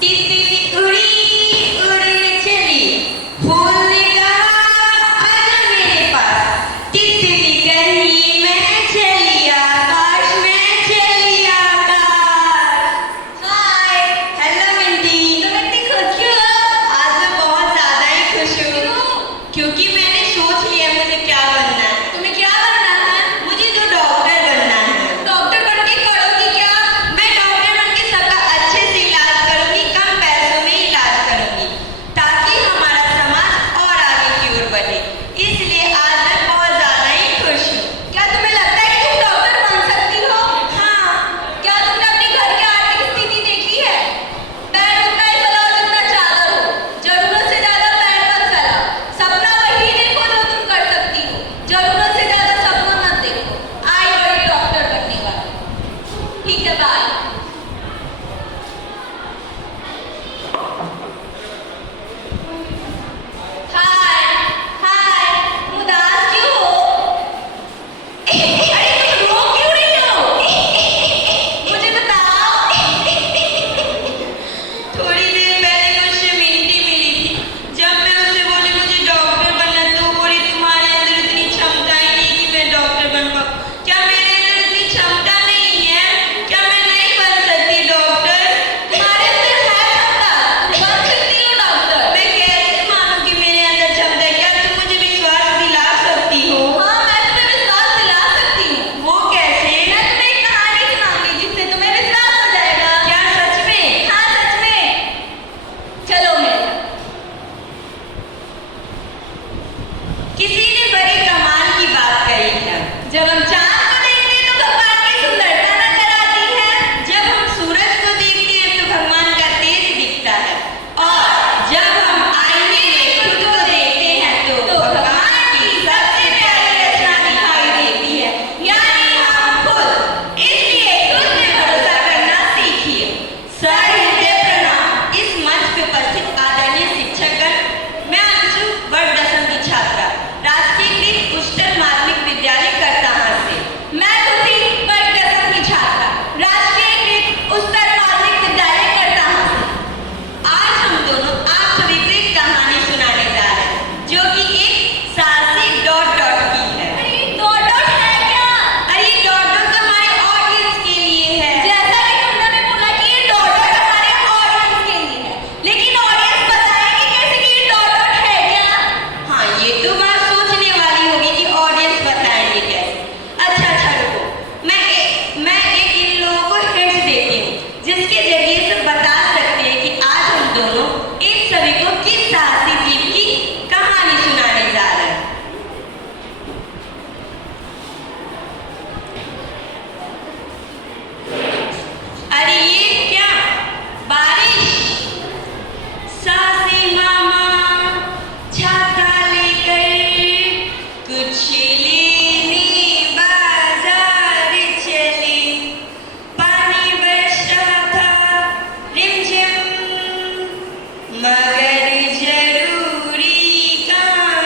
तितली उड़ी उड़ चली, फूल ने कहा आजा मेरे पास। तितली कही मैं चली आकाश में, चली आकाश। हाय, हेलो मिंटी। तुम इतनी खुश क्यों हो? आज मैं बहुत ज्यादा ही खुश हूँ। क्योंकि मैंने सोच लिया मुझे क्या बनना है। तुम्हें क्या बनना है? मुझे तो डॉक्टर बनना है। डॉक्टर बन के करोगी क्या? मैं डॉक्टर बन के सबका अच्छे से इलाज करूंगी, कम पैसों में इलाज करूंगी, ताकि हमारा समाज और आगे की ओर बढ़े। इसलिए आज मैं बहुत ज्यादा ही खुश हूँ। क्या तुम्हें लगता है कि तुम डॉक्टर बन सकती हो? हाँ। क्या तुमने अपने घर के आर्थिक स्थिति देखी है? पैर उतना ही फैलाओ जितना चादर हो, जरूरत से ज्यादा पैर मत फैलाओ। सपना वही देखो जो तुम कर सकती हो, जरूरत से ज्यादा सपना मत देखो। आई बड़ी डॉक्टर बनने वाली। ठीक है, बाय। हाय हाय, उदास क्यों हो? अरे तुम रो क्यों रही हो? मुझे बताओ। थोड़ी देर पहले मुझसे मिंटी मिली थी। जब मैं उससे बोली मुझे डॉक्टर बनना, तो बोली तुम्हारे अंदर इतनी क्षमता ही नहीं कि मैं डॉक्टर बन पाऊँ। क्या मेरे अंदर इतनी क्षमता नहीं है? क्या मैं नहीं बन सकती डॉक्टर? तुम्हारे अंदर है क्षमता, तुम बन सकती हो डॉक्टर। मैं कैसे मानूं कि मेरे अंदर क्षमता है? क्या तुम मुझे विश्वास दिला सकती हो? हाँ, मैं तुम्हें विश्वास दिला सकती हूँ। वो कैसे? मैं तुम्हें एक कहानी सुनाऊंगी जिससे तुम्हें विश्वास हो जाएगा। क्या सच में? हाँ, सच में। चलो मेरे साथ। किसी ने बड़े कमाल की बात कही है। जब हम चांद को देखते हैं तो भगवान की सुंदरता नजर आती है। जब हम सूरज को देखते हैं तो भगवान का तेज दिखता है। और जब हम आईने में खुद को देखते हैं तो भगवान की सबसे प्यारी रचना दिखाई देती है, यानी हम खुद। इसलिए खुद पे भरोसा करना सीखिए। सहृदय प्रणाम। इस मंच पे उपस्थित आदरणीय शिक्षकगण, मैं अंशु वर्ग 10वीं की छात्रा, राजकीयकृत उच्चतर माध्यमिक विद्यालय करताहां से। मैं खुशी वर्ग 10वीं की छात्रा, राजकीयकृत उच्चतर माध्यमिक विद्यालय करताहां से। आज हम दोनों आप सभी को एक कहानी सुनाने जा रहे हैं, जो कि एक साहसी डॉट डॉट की है। अरे डॉट डॉट है क्या? अरे डॉट डॉट तो हमारे ऑडियंस के लिए है। जैसा कि तुमने बोला कि ये डॉट डॉट हमारे ऑडियंस के लिए है, लेकिन ऑडियंस बताएगी कैसे कि ये डॉट डॉट है क्या? हाँ, ये तो बात सोचने वाली होगी कि ऑडियंस बताएंगे कैसे। अच्छा रुको, मैं एक इन लोगों को हिंट्स देती हूँ, जिसके जरिए से बता सकते हैं कि आज हम दोनों इन सभी को किस साहसी जीव की कहानी सुनाने जा रहे हैं। अरे ये क्या? बारिश। साहसी मामा छाता लेकर कुछ लेने बाजार चले। पानी बरस रहा था रिमझिम, मगर जरूरी काम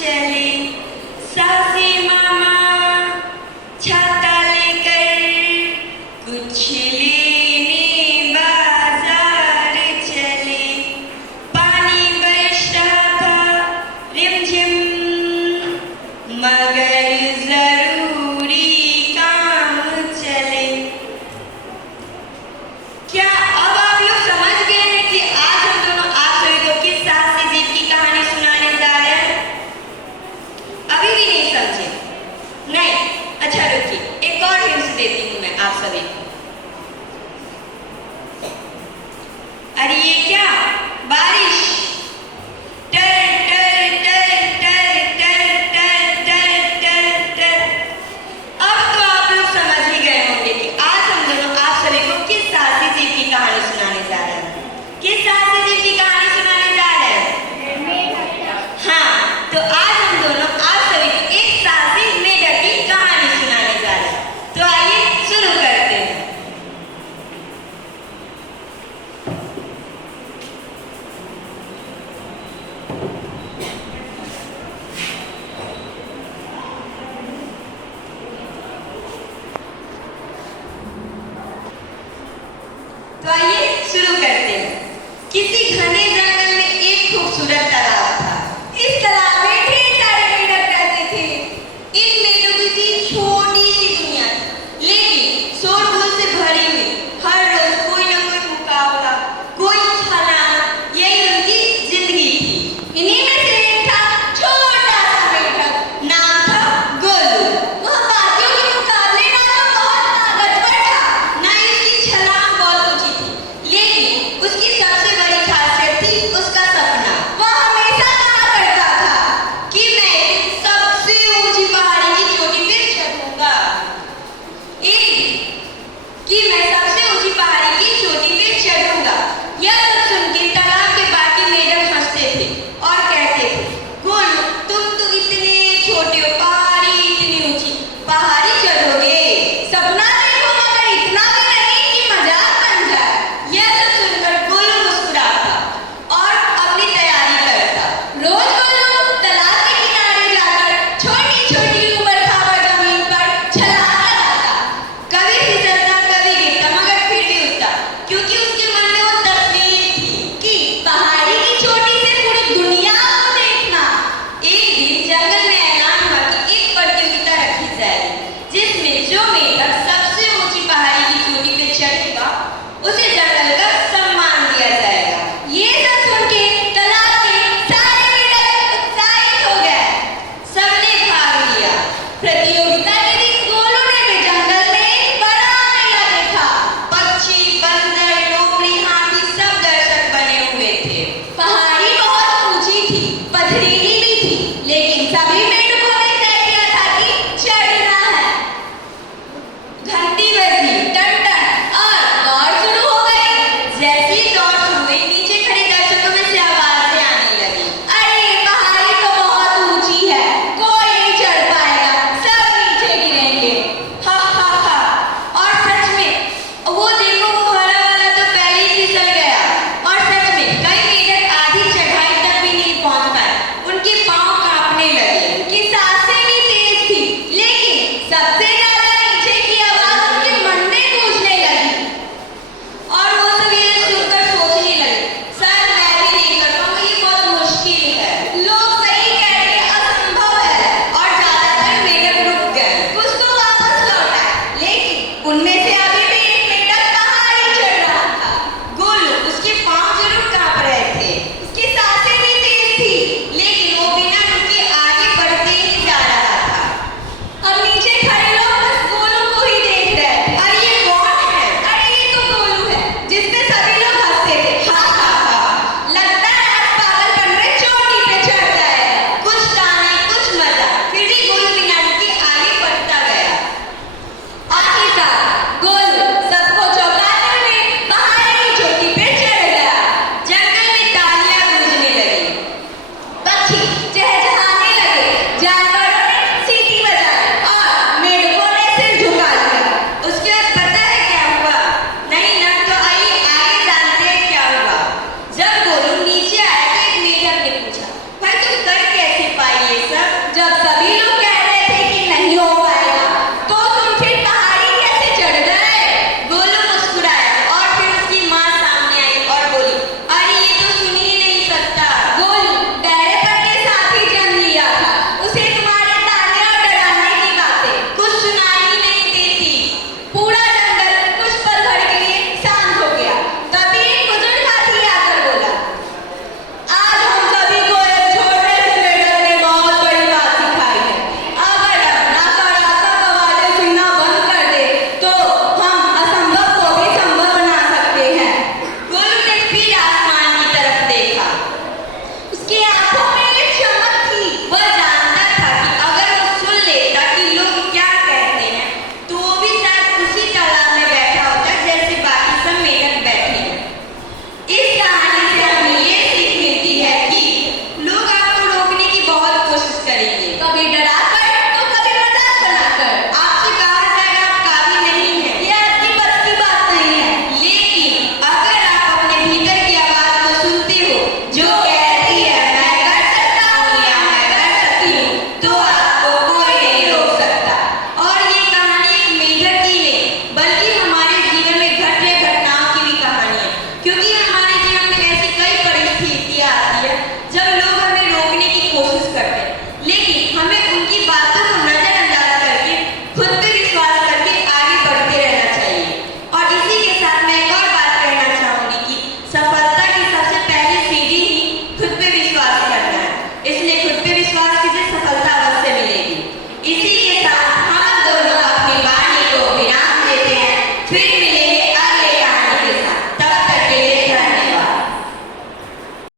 चले। साहसी मामा छाता लेकर कुछ लेने बाजार चले। पानी बरस रहा था रिमझिम, मगर जरूरी काम चले। क्या अब आप लोग समझ गए हैं कि आज हम दोनों आप सभी को किस साहसी जीव की कहानी सुनाने जा रहे हैं? अभी भी नहीं समझे? नहीं? अच्छा रुकिए, एक और हिंट्स देती हूँ मैं आप सभी को। अरे ये क्या? बारिश। टर टर टर टर टर टर टर टर टर। अब तो आप लोग समझ ही गए होंगे कि आज हम दोनों आप सभी को किस साहसी जीव की कहानी सुनाने जा रहे हैं। किस साहसी जीव की कहानी सुनाने जा रहे हैं? हाँ, तो आज हम दोनों आप सभी को एक साहसी मेढक की कहानी सुनाने जा रहे हैं। तो आइए शुरू करते हैं। तो आइए शुरू करते हैं। किसी घने जंगल में एक खूबसूरत तालाब था। इस तालाब में ढेर सारे मेंढक रहते थे। इन मेंढकों की छोटी सी दुनिया थी, लेकिन शोरगुल से भरी हुई। हर रोज कोई न कोई मुकाबला, कोई छलांग, यही उनकी जिंदगी थी। इन्हीं में से एक था छोटा सा मेंढक, नाम था गोलू। वह बाकियों के मुकाबले ना तो बहुत ताकतवर था, ना ही उसकी छलांग बहुत ऊंची थी, लेकिन उसकी सबसे बड़ी खासियत थी उसका सपना। वह हमेशा कहा करता था कि मैं सबसे ऊंची पहाड़ी की चोटी पे चढ़ूंगा। मैं सबसे ऊंची पहाड़ी की चोटी पे चढ़ूंगा। यह सब सुन के तालाब के बाकी मेंढक हंसते थे और कहते थे, गोलू तुम तो इतने छोटे हो, पहाड़ी इतनी ऊंची पहाड़ी चढ़ोगे? सपना देखो मगर इतना भी नहीं कि मजाक बन जाए। यह सब सुनकर गोलू मुस्कुराता और अपनी तैयारी करता। रोज गोलू तालाब के किनारे जाकर छोटी छोटी ऊबड़-खाबड़ जमीन पर छलांग लगाता। कभी फिसलता, कभी गिरता, मगर फिर भी उठता, क्योंकि